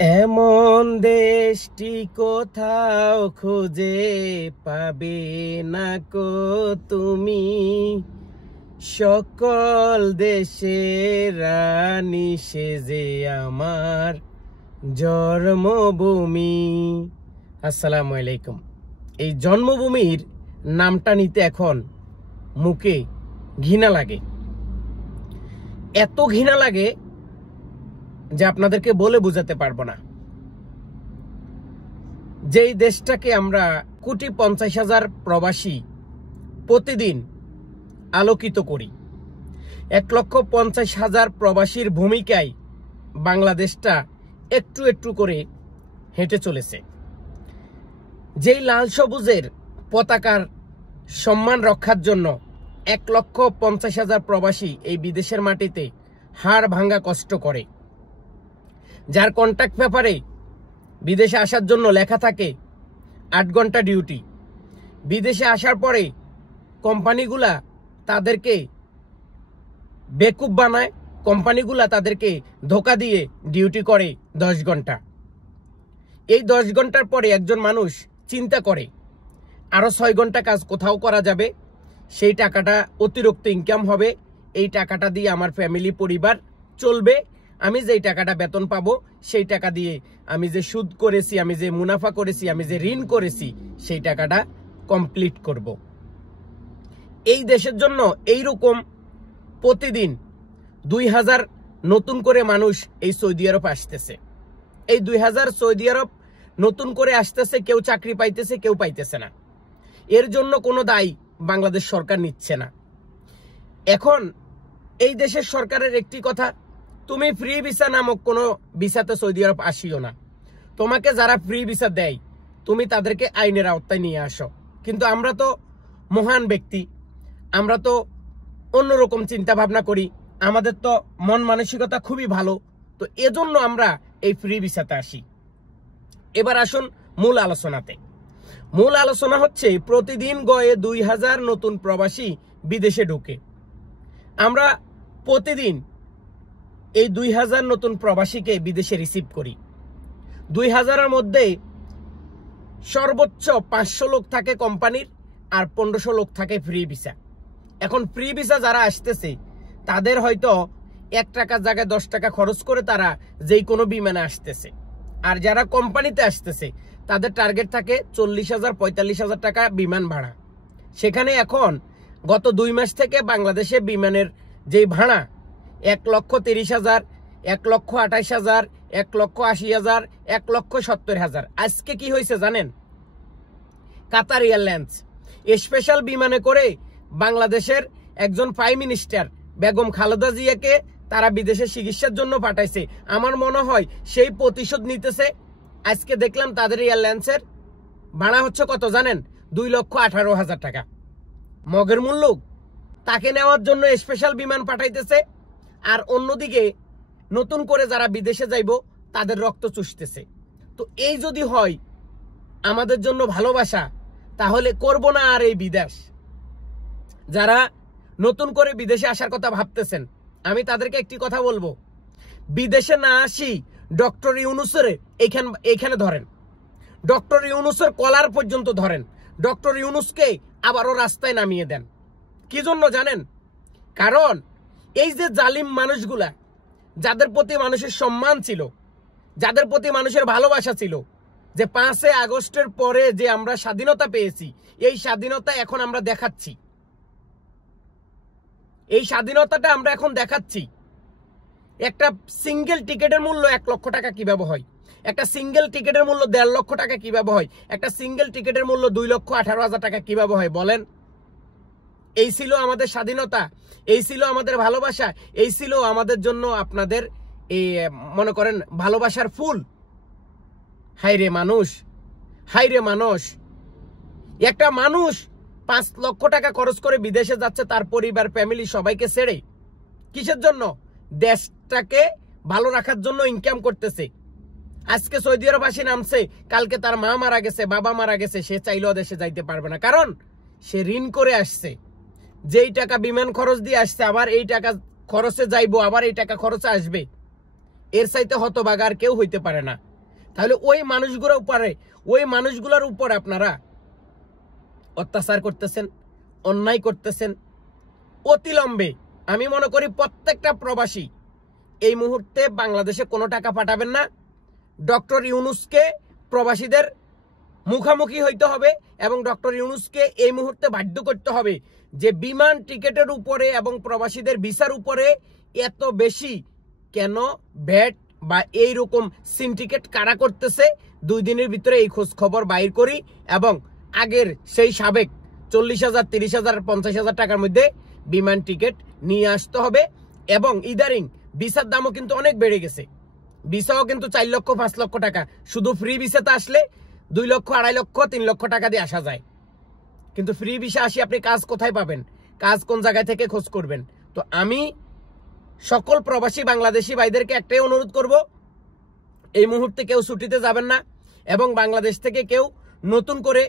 এমন দেশটি কোথাও খুঁজে পাবে না কো তুমি, সকল দেশের রানী সেজে আমার জন্মভূমি। আসসালামু আলাইকুম। এই জন্মভূমির নামটা নিতে এখন মুখে ঘৃণা লাগে, এত ঘৃণা লাগে যে আপনাদেরকে বলে বোঝাতে পারবো না। যেই দেশটাকে আমরা 1,50,000 প্রবাসী প্রতিদিন আলোকিত করি, 1,50,000 প্রবাসীর ভূমিকায় বাংলাদেশটা একটু একটু করে হেঁটে চলেছে। যেই লাল সবুজের পতাকার সম্মান রক্ষার জন্য 1,50,000 প্রবাসী এই বিদেশের মাটিতে হাড় ভাঙ্গা কষ্ট করে, যার কন্ট্রাক্ট পেপারে বিদেশে আসার জন্য লেখা থাকে 8 ঘন্টা ডিউটি। বিদেশে আসার পরে কোম্পানিগুলা তাদেরকে বেকুব বানায়, কোম্পানিগুলা তাদেরকে ধোকা দিয়ে ডিউটি করে 10 ঘন্টা। এই 10 ঘন্টার পরে একজন মানুষ চিন্তা করে আরো 6 ঘন্টা কাজ কোথাও করা যাবে, সেই টাকাটা অতিরিক্ত ইনকাম হবে, এই টাকাটা দিয়ে আমার ফ্যামিলি পরিবার চলবে, আমি যেই টাকাটা বেতন পাবো সেই টাকা দিয়ে আমি যে সুদ করেছি, আমি যে মুনাফা করেছি, আমি যে ঋণ করেছি সেই টাকাটা কমপ্লিট করব। এই দেশের জন্য এইরকম প্রতিদিন 2,000 নতুন করে মানুষ এই সৌদি আরব আসতেছে। এই 2,000 সৌদি আরব নতুন করে আসতেছে, কেউ চাকরি পাইতেছে, কেউ পাইতেছে না। এর জন্য কোনো দায় বাংলাদেশ সরকার নিচ্ছে না। এখন এই দেশের সরকারের একটি কথা, তুমি ফ্রি ভিসা নামক কোনো ভিসাতে সৌদি আরব আসিও না। তোমাকে যারা ফ্রি ভিসা দেয় তুমি তাদেরকে আইনের আওতায় নিয়ে আসো। কিন্তু আমরা তো মহান ব্যক্তি, আমরা তো অন্যরকম চিন্তা ভাবনা করি, আমাদের তো মন মানসিকতা খুবই ভালো, তো এজন্য আমরা এই ফ্রি ভিসাতে আসি। এবার আসুন মূল আলোচনাতে। মূল আলোচনা হচ্ছে প্রতিদিন গড়ে 2,000 নতুন প্রবাসী বিদেশে ঢুকে। আমরা প্রতিদিন এই 2,000 নতুন প্রবাসীকে বিদেশে রিসিভ করি। 2,000-এর মধ্যে সর্বোচ্চ 500 লোক থাকে কোম্পানির, আর 1500 লোক থাকে ফ্রি ভিসা। এখন ফ্রি ভিসা যারা আসতেছে তাদের হয়তো 1 টাকার জায়গায় 10 টাকা খরচ করে তারা যেই কোনো বিমানে আসতেছে, আর যারা কোম্পানিতে আসতেছে তাদের টার্গেট থাকে 40,000 45,000 টাকা বিমান ভাড়া। সেখানে এখন গত 2 মাস থেকে বাংলাদেশে বিমানের যেই ভাড়া 1,30,000, 1,28,000, 1,80,000, 1,70,000। আজকে কি হয়েছে জানেন? কাতার এয়ারলাইন্স স্পেশাল বিমানে করে বাংলাদেশের একজন প্রাইম মিনিস্টার বেগম খালেদা জিয়াকে তারা বিদেশে চিকিৎসার জন্য পাঠাইছে। আমার মনে হয় সেই প্রতিশোধ নিতেছে। আজকে দেখলাম তাদের এয়ারলাইন্সের ভাড়া হচ্ছে কত জানেন? 2,18,000 টাকা। মগের মূল্য তাকে নেওয়ার জন্য স্পেশাল বিমান পাঠাইতেছে, আর অন্যদিকে নতুন করে যারা বিদেশে যাইব তাদের রক্ত চুষতেছে। তো এই যদি হয় আমাদের জন্য ভালোবাসা, তাহলে করব না আর এই বিদেশ। যারা নতুন করে বিদেশে আসার কথা ভাবতেছেন, আমি তাদেরকে একটি কথা বলবো, বিদেশে না আসি ডক্টর ইউনূসের এইখানে ধরেন, ডক্টর ইউনূসের কলার পর্যন্ত ধরেন, ডক্টর ইউনূসকে আবারও রাস্তায় নামিয়ে দেন। কি জন্য জানেন? কারণ এই যে জালিম মানুষগুলা, যাদের প্রতি মানুষের সম্মান ছিল, যাদের প্রতি মানুষের ভালোবাসা ছিল, যে 5 আগস্টের পরে যে আমরা স্বাধীনতা পেয়েছি, এই স্বাধীনতা এখন আমরা দেখাচ্ছি। এই স্বাধীনতাটা আমরা এখন দেখাচ্ছি। একটা সিঙ্গেল টিকেটের মূল্য 1 লক্ষ টাকা কিভাবে হয়, একটা সিঙ্গেল টিকেটের মূল্য 1.5 লক্ষ টাকা কিভাবে হয়, একটা সিঙ্গেল টিকেটের মূল্য 2,18,000 টাকা কিভাবে হয় বলেন? এই ছিল আমাদের স্বাধীনতা, এই ছিল আমাদের ভালোবাসা, এই ছিল আমাদের জন্য আপনাদের এই মনে করেন ভালোবাসার ফুল। হাইরে মানুষ, হাইরে মানুষ। একটা মানুষ 5 লক্ষ টাকা খরচ করে বিদেশে যাচ্ছে তার পরিবার ফ্যামিলি সবাইকে ছেড়ে, কিসের জন্য? দেশটাকে ভালো রাখার জন্য ইনকাম করতেছে। আজকে সৌদি আরব আসি নামছে, কালকে তার মা মারা গেছে, বাবা মারা গেছে, সে চাইলেও দেশে যাইতে পারবে না, কারণ সে ঋণ করে আসছে। যেই টাকা বিমান খরচ দিয়ে আসছে আবার এই টাকা খরচে যাইবো, আবার এই টাকা খরচে আসবে। এর চাইতে হতভাগা আর কেউ হইতে পারে না। তাহলে ওই মানুষগুলোর উপরে আপনারা অত্যাচার করতেছেন, অন্যায় করতেছেন অতিলম্বে। আমি মনে করি প্রত্যেকটা প্রবাসী এই মুহূর্তে বাংলাদেশে কোনো টাকা পাঠাবেন না। ডক্টর ইউনূসকে প্রবাসীদের মুখামুখি হইতে হবে এবং ডক্টর ইউনূসকে এই মুহূর্তে বাধ্য করতে হবে যে বিমান টিকেটের উপরে এবং প্রবাসীদের ভিসার উপরে এত বেশি কেন ভ্যাট বা এইরকম সিন্ডিকেট কারা করতেছে, 2 দিনের ভিতরে এই খোঁজ খবর বাইর করি এবং আগের সেই সাবেক 40,000, 30,000, 50,000 টাকার মধ্যে বিমান টিকিট নিয়ে আসতে হবে। এবং ইদারিং ভিসার দামও কিন্তু অনেক বেড়ে গেছে। ভিসাও কিন্তু 4 লক্ষ 5 লক্ষ টাকা, শুধু ফ্রি ভিসাতে আসলে 2 লক্ষ 2.5 লক্ষ 3 লক্ষ টাকা দিয়ে আসা যায়। কিন্তু ফ্রি ভিসা আসি আপনি কাজ কোথায় পাবেন, কাজ কোন জায়গায় থেকে খোঁজ করবেন? তো আমি সকল প্রবাসী বাংলাদেশি ভাইদেরকে একটাই অনুরোধ করব, এই মুহূর্তে কেউ ছুটিতে যাবেন না এবং বাংলাদেশ থেকে কেউ নতুন করে